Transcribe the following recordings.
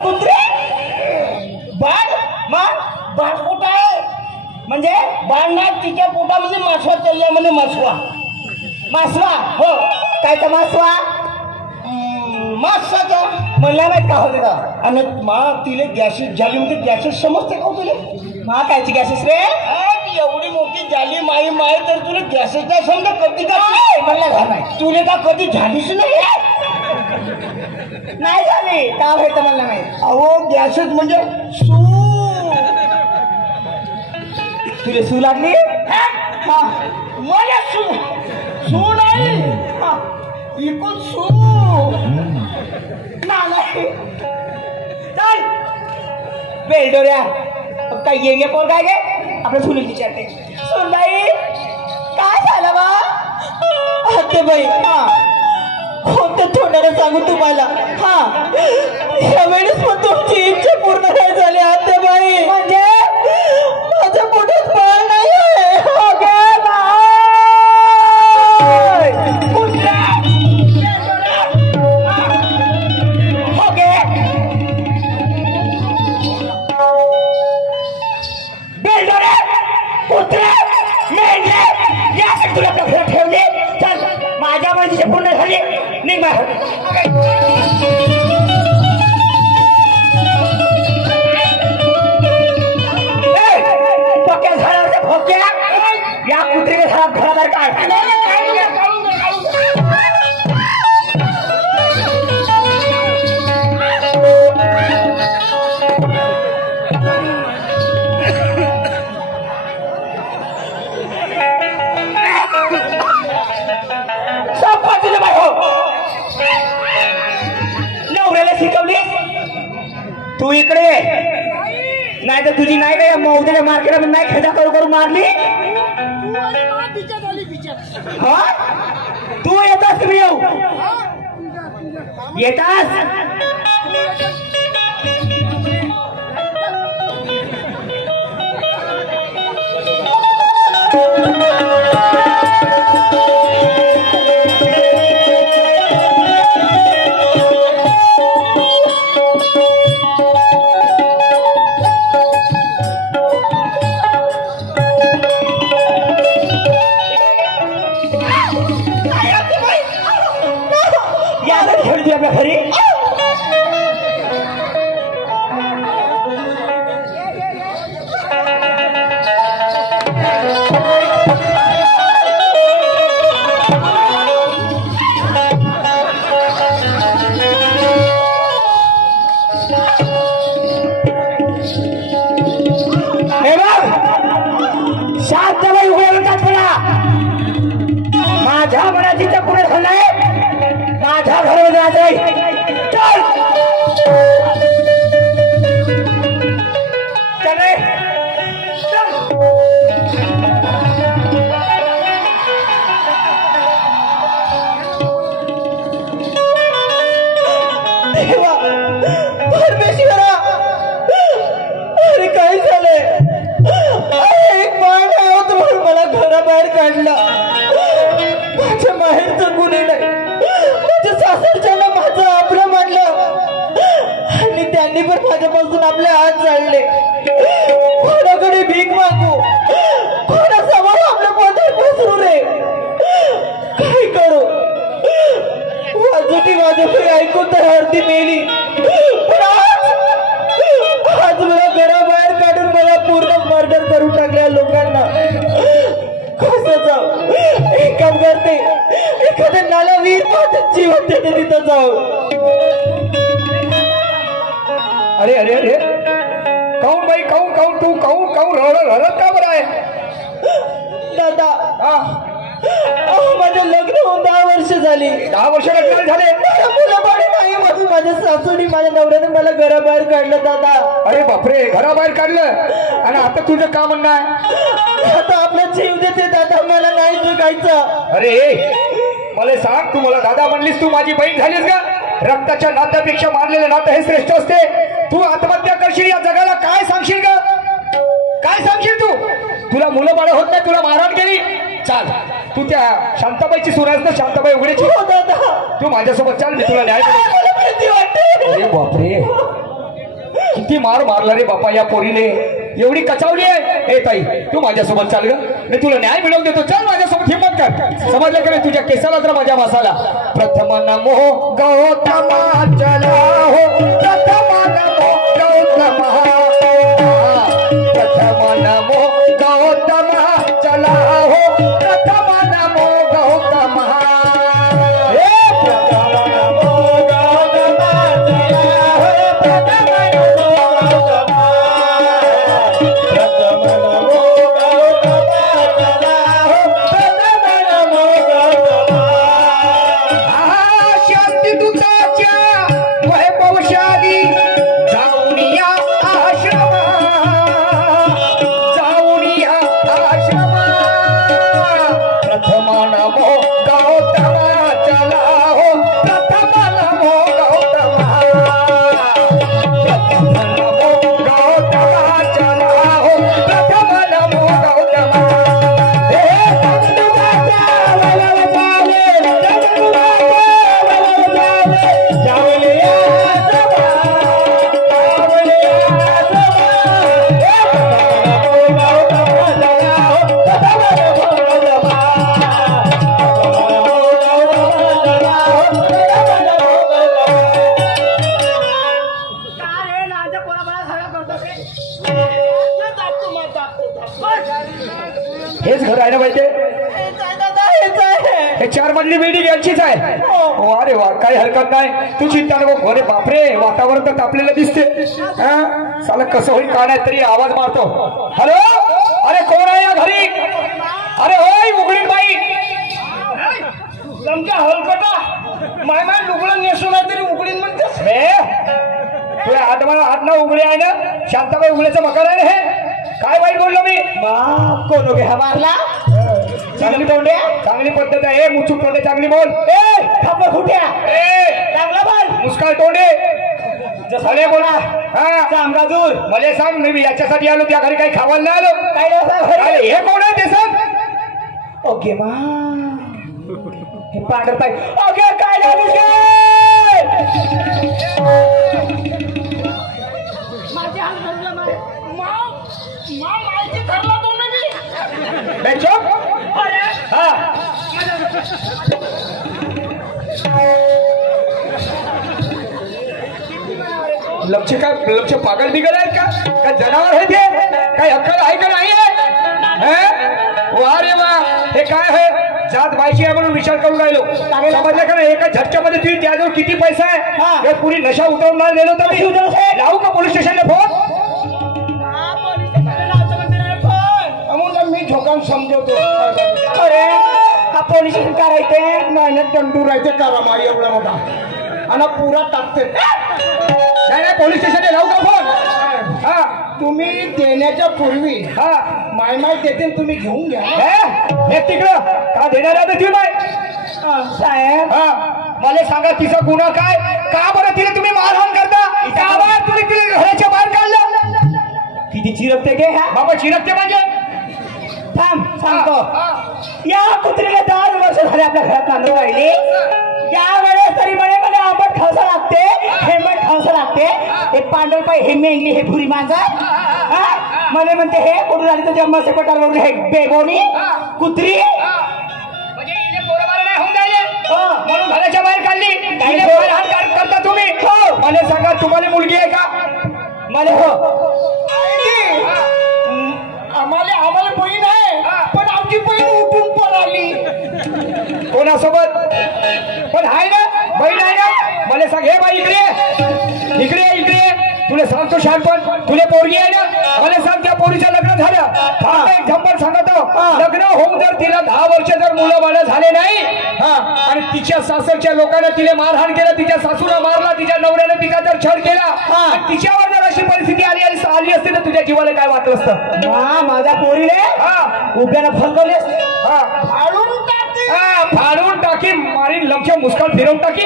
कुत्रे बाळ मग बाळ कुठं आहे म्हणजे बाळ नाही तिच्या पोटामध्ये मासवा चालल्या म्हणजे मासवा हो काय तर मासवा मासाचा मला नाही का होते का आणि मा तिले गॅसेस झाली होती गॅसेस समजते का तुला मा कायची गॅसेस रे एवढी मोठी झाली माई तर तुला गॅसेस नाही समजा कधी का मला नाही तुला का कधी झालीच नाही झाली का माहिती मला नाही अहो गॅसेस म्हणजे तुला सू लागली मला सू नाही इकून सू नाही चल बेलडोऱ्या काय येंगे कोण काय गे आपल्या सुनील विचारते सुनबाई काय झालं बा आतेबाई कोणत्या तोंडाने सांगू तुम्हाला यावेळेस पण तुमची इच्छा पूर्ण नाही झाली आतेबाई म्हणजे माझ्या पोटात बाळ नाही आहे तुला कपडे ठेवले चल माझ्या माहितीचे पूर्ण झाले निघ पक्या झाडावरच्या भोक्या या कुत्रीने झाडात घरादार काढ तू इकडे नाही तर तुझी नाही का मौद्याच्या मार्केटमध्ये नाही खजा करू मारली हा तू येतास तुम्ही येऊ येतास घरी शांतबाई उभे म्हणतात मला माझ्या मनाची पुढे झालंय माझ्या घरामध्ये आज चल चले देवा परमेश्वरा अरे काय झालंय एक बाळ आहे होत म्हणून मला घराबाहेर काढला माझ्या माहेरचं गुन्हे नाही सासरच्याला माझं आपलं मानलं आणि त्यांनी पण माझ्यापासून आपले हात जाळले कोणाकडे भीक मागू कोणासमोर आपलं पदर पसरू रे काय करू वाजोटी वाजोटी ऐकून तर हरती मेली पण आज मला घराबाहेर काढून मला पूर्ण मर्डर करून टाकल्या लोकांना कसं जाऊ एक काम करते एखाद्या नाला वीर जीवन देते तिथं जाऊ अरे अरे अरे काऊन बाई काऊन तू काऊन रडत का बरं आहे दादा माझं लग्न होऊन 10 वर्ष झाली 10 वर्ष लग्न झाले मुलं बाळ नाही म्हणून माझ्या सासूनी माझ्या नवऱ्याने मला घराबाहेर काढलं दादा अरे बापरे घराबाहेर काढलं आणि आता तुझं का म्हणणं आहे आता आपला जीव देते दादा मला नाही जगायचं अरे मला सांग तू मला दादा म्हणलीस तू माझी बहीण झालीस का रक्ताच्या नात्यापेक्षा मारलेलं नातं हे श्रेष्ठ असते तू आत्महत्या करशील या जगाला काय सांगशील का काय सांगशील तू तुला मुलं बाळ होत नाही तुला मारहाण केली चाल तू त्या शांताबाईची सुनास ना शांताबाई उघडीची तू माझ्यासोबत चाल मी तुला न्याय देईन अरे बापरे किती मार मारला रे बापा या पोरीने, एवढी कचावली आहे. ए ताई तू माझ्यासोबत चाल ग, मी तुला न्याय मिळवून देतो. चल माझ्यासोबत हिंमत कर. समजलं का नाही? तुझ्या केसाला तर माझ्या वासाला. प्रथम नमो गौतमा चला हो, प्रथम नमो गौतमा, प्रथम नमो गौतमा चला हो, प्रथम नमो गौतमा. हेच घर आहे ना पाहिजे. हे 4 मजली बिल्डिंग यांचीच आहे. अरे वा, काही हरकत नाही, तू चिंता नको. अरे बापरे, वातावरण तर तापलेलं दिसते. साला कसं होईल का नाही तरी आवाज मारतो. हॅलो, अरे कोण आहे या घरी? अरे होय उघडीन बाई, तुमच्या हलकटा माय माय लुगडं नेसून आहे तरी उघडीन म्हणतेस. तुला हात ना उघडे आहे ना, शांताबाई उघड्याचं मकान आहे ना. हे काय वाईट बोललो मी? कोण हो गया मारला? चांगली तोंडे, चांगली पद्धत आहे. मुचूक तोंडे चांगली बोल. ए थांब खुट्या, चांगला बोल. मुस्काळ तोंडे जसं बोला. चांगला दूर. मला सांग, मी याच्यासाठी आलो, त्या घरी काही खावायला नाही आलो. काय हे कोण आहे ते सांग. ओके मा हे पांढर पाय. ओके काय लागू माझ्या माहिती ठरला तो लक्ष काय लक्ष पागल बिगल आहेत का? काय जनावर आहे ते? काही अक्कल आहे का नाही आहे? वा रे वा, हे काय आहे? जात बायची आहे म्हणून विचार करून राहिलो. समजलं का नाही? एका झटक्यामध्ये तुम्ही त्याजवळ किती पैसा आहे? पुरी नशा उतरवून नाही नेलो तर लावू का पोलीस स्टेशनला फोन? मी झोकान समजवतो. अरे हा पोलीस करायचे नाही, दंडू राहायचे करा मारी एवढा मोठा आणि पुरा टाकते. नाही नाही, पोलीस स्टेशनला लावू का फोन? हा, तुम्ही देण्याच्या पूर्वी माय माय देते, तुम्ही घेऊन घ्या. हे तिकडं का देणार आहे ती माय? साहेब मला सांगा, तिचा गुन्हा काय? का बरं तिला तुम्ही मारहाण करता? का बरं तुम्ही तिला घराच्या बाहेर काढलं? किती चिरकते गे? बाबा चिरकते म्हणजे थांब सांगतो. या कुत्रीला 10 वर्ष झाले आपल्या घरात बांधून राहिली. या वेळेस तरी म्हणे आंबट खावसा लागते, हेमट खावसा लागते. हे पांढर पाय, हे मेंगली, हे भुरी मांजर. म्हणे म्हणते हे कुठून आली तर जन्म सेपटावरून हे बेगोनी कुत्री. म्हणजे इथे पोरबाळ नाही होऊन राहिले म्हणून घराच्या बाहेर काढली. करता तुम्ही? मला सांगा, तुम्हाला मुलगी आहे का? मला हो आम्हाला बहीण आहे, पण आमची बहीण उठून पळाली. कोणासोबत? पण आहे ना बहीण आहे ना? मला सांग. हे बाई इकडे इकडे इकडे, तुला सांगतो शहाणपण, तुला पोरगी आहे ना? मला सांग, त्या पोरीचं लग्न झालं? एक झंपर सांगतो, लग्न होऊन जर तिला 10 वर्ष जर मुलं बाळ झाले नाही आणि तिच्या सासरच्या लोकांना तिला मारहाण केलं, तिच्या सासूला मारला, तिच्या नवऱ्याने तिचा जर छळ केला, तिच्यावर जर अशी परिस्थिती आली असते तर तुझ्या जीवाला काय वाटलं असतं? माझ्या पोरीने उभ्यानं फसवले असते. फाडून टाकी, मारीन लक्ष मुस्कान फिरवून टाकी.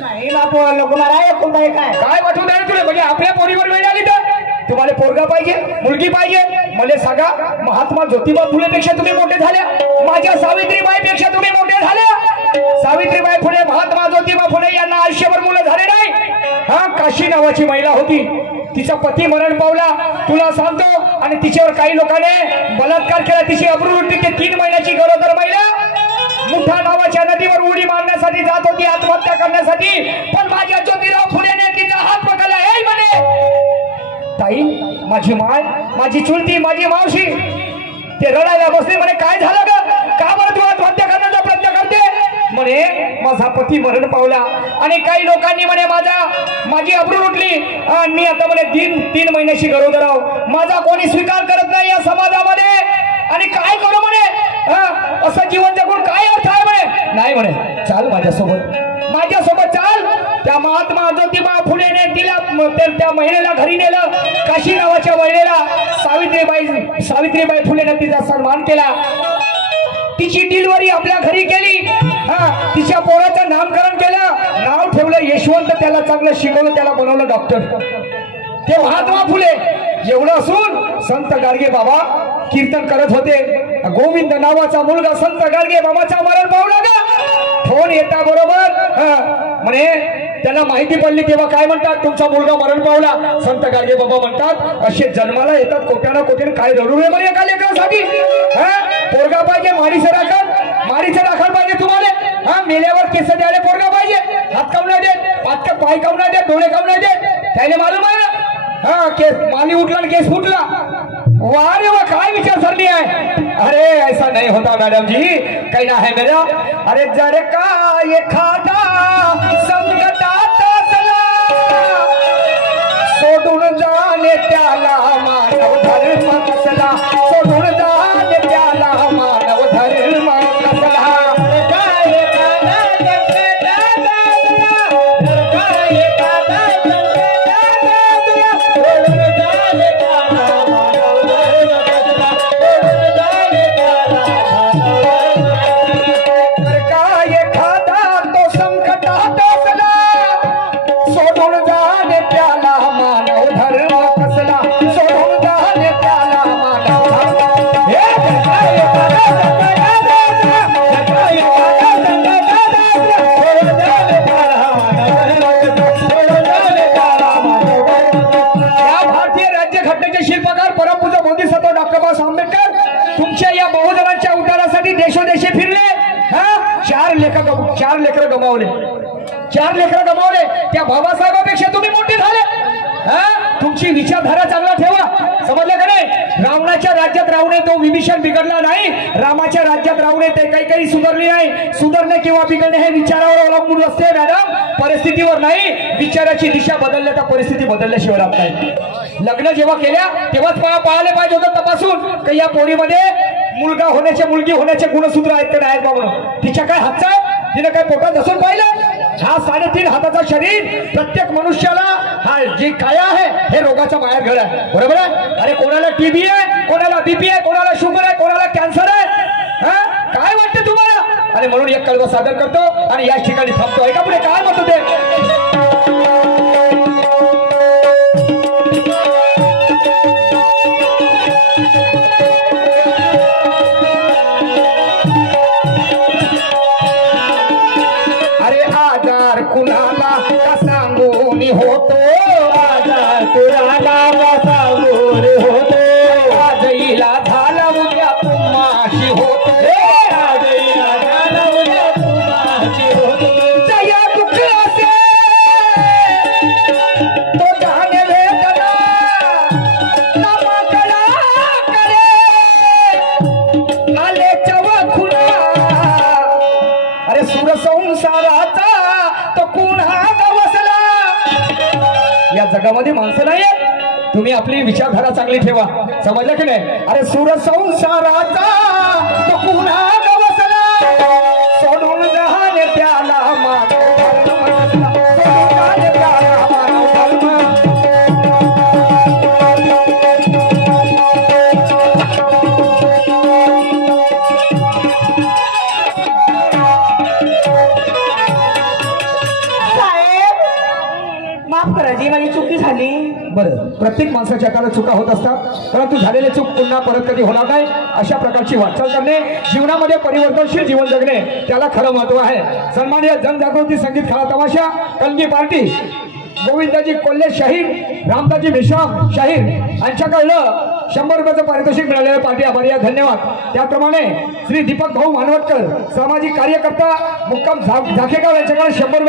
नाही ना तो लोक माराय काय वाटून राहिले तुला? म्हणजे आपल्या पोरीवर वेळ आली तर तुम्हाला पोरगा पाहिजे, मुलगी पाहिजे. मला सांगा, महात्मा ज्योतिबा फुलेपेक्षा तुम्ही मोठे झाल्या, माझ्या सावित्रीबाईपेक्षा तुम्ही मोठे झाल्या. सावित्रीबाई फुले, महात्मा ज्योतिबा फुले यांना आयुष्यभर मुलं झाले नाही. काशी नावाची महिला होती, तिचा पती मरण पावला तुला सांगतो, आणि तिच्यावर काही लोकांनी बलात्कार केला, तिची अब्रू लुटली. ते 3 महिन्याची गरोदर महिला मुठा नावाच्या नदीवर उडी मारण्यासाठी जात होती, आत्महत्या करण्यासाठी. पण माझ्या ज्योतिराव फुलेने तिचा हात पकडला. हे म्हणे ताई, माझी माय, माझी चुलती, माझी मावशी. ते रडायला बसले. म्हणे काय झालं ग, का बरं तू आत्महत्या करण्याचा प्रयत्न करते? म्हणे माझा पती मरण पावला आणि काही लोकांनी म्हणे माझी अब्रू लुटली आणि मी आता म्हणे 3 महिन्याची गरोदर आहो. माझा कोणी स्वीकार करत नाही या समाजामध्ये, आणि काय करू म्हणे, असं जीवन जगून काय अर्थ आहे म्हणे. नाही म्हणे, चाल माझ्यासोबत चाल. त्या महात्मा ज्योतिबा फुलेने तिला त्या महिलेला घरी नेलं. काशी नावाच्या महिलेला सावित्रीबाई फुलेने तिचा सन्मान केला. तिची डिलिव्हरी आपल्या घरी केली. तिच्या पोराचं नामकरण केलं, नाव ठेवलं यशवंत. त्याला चांगलं शिकवलं, त्याला बनवलं डॉक्टर. ते महात्मा फुले. एवढं असून संत गाडगे बाबा कीर्तन करत होते. गोविंद नावाचा मुलगा संत गाडगे बाबाचा मरण पावला का. फोन येता बरोबर म्हणे त्याला माहिती पडली तेव्हा काय म्हणतात, तुमचा मुलगा मरण पावला. संत गाडगे बाबा म्हणतात असे जन्माला येतात कोट्याना कोट्याने, काय रडू नये म्हणे एका लेकरासाठी. पोरगा पाहिजे, मारीचं राखण पाहिजे तुम्हाला. मेल्यावर केस द्यायला पोरगा पाहिजे. हात काऊन नाही देत, पाय काऊन नाही देत, डोळे काऊन नाही देत, त्याने मालूम आहे ना. केस माली उठला आणि केस फुटला. वारे वा, काय विचार सरली आहे. अरे ऐसा नहीं होता मैडम जी, कहना है मेरा. अरे जर का एखादा संकटात असला, सोडून जाणे त्याला मानव धर्म कसला. सोडून जाणे त्याला मानव धर्म कसला. चार लेकरं गमावले. त्या बाबासाहेबांपेक्षा तुम्ही मोठे झाले. तुमची विचारधारा चांगला ठेवा, समजलं का नाही. रावणाच्या राज्यात राहूने तो विभीषण बिघडला नाही, रामाच्या राज्यात राहूने ते काही सुधारले नाही. सुधारणे किंवा बिघडणे हे विचारावर अवलंबून असते मॅडम, परिस्थितीवर नाही. विचाराची दिशा बदलल्या तर परिस्थिती बदलल्याशिवाय राहत नाही. लग्न जेव्हा केल्या तेव्हाच पाहायला पाहिजे होतं तपासून की या पोरीमध्ये मुलगा होण्याचे मुलगी होण्याचे गुणसूत्र आहेत का नाही म्हणून. तिच्या काय हातचा आहे, तिने काय पोटात धसून पाहिलं. हा 3.5 हाताचा शरीर प्रत्येक मनुष्याला, हा जे काया आहे हे रोगाचा मायार घर आहे, बरोबर आहे. अरे कोणाला टीबी आहे, कोणाला बीपी आहे, कोणाला शुगर आहे, कोणाला कॅन्सर आहे. काय वाटतं तुम्हाला. आणि म्हणून एक कल्प सादर करतो आणि याच ठिकाणी थांबतो. ऐका पुढे काय म्हणतो ते. कुणाला का सांगू मी होतो, आजार कुणाला का सांगू रे होतो. आजईला झाला उद्या तुम्हाशी होतो, आजईला झाला उद्या तुम्हाशी होतो. जया दुःख असे तो जाणे वेदना, नामाकडा करे आले चवखुना. अरे सुर संसाराचा या जगामध्ये माणसं नाही. तुम्ही आपली विचारधारा चांगली ठेवा, समजलं की नाही. अरे सूर संसाराचा तो पुन्हा गवसला, सोडून जाणे त्याला मानव धर्म. माफ करा जी, माझी चुकी झाली. बरं, प्रत्येक माणसाच्या एखाद्या चुका होत असतात, परंतु झालेले चूक पुन्हा परत कधी होणार नाही अशा प्रकारची वाटचाल करणे, जीवनामध्ये परिवर्तनशील जीवन जगणे, त्याला खरं महत्व आहे. सन्माननीय जनजागृती संगीत खेळा तमाशा कलगी पार्टी गोविंदाजी कोल्हे शाहीर, रामदाजी मेश्राम शाहीर यांच्याकडलं 100 रुपयाचं पारितोषिक मिळालेलं पार्टी आभारी आहे, धन्यवाद. त्याप्रमाणे श्री दीपक भाऊ मानवटकर सामाजिक कार्यकर्ता मुक्काम झाकेगाव यांच्याकडे 100 रुपये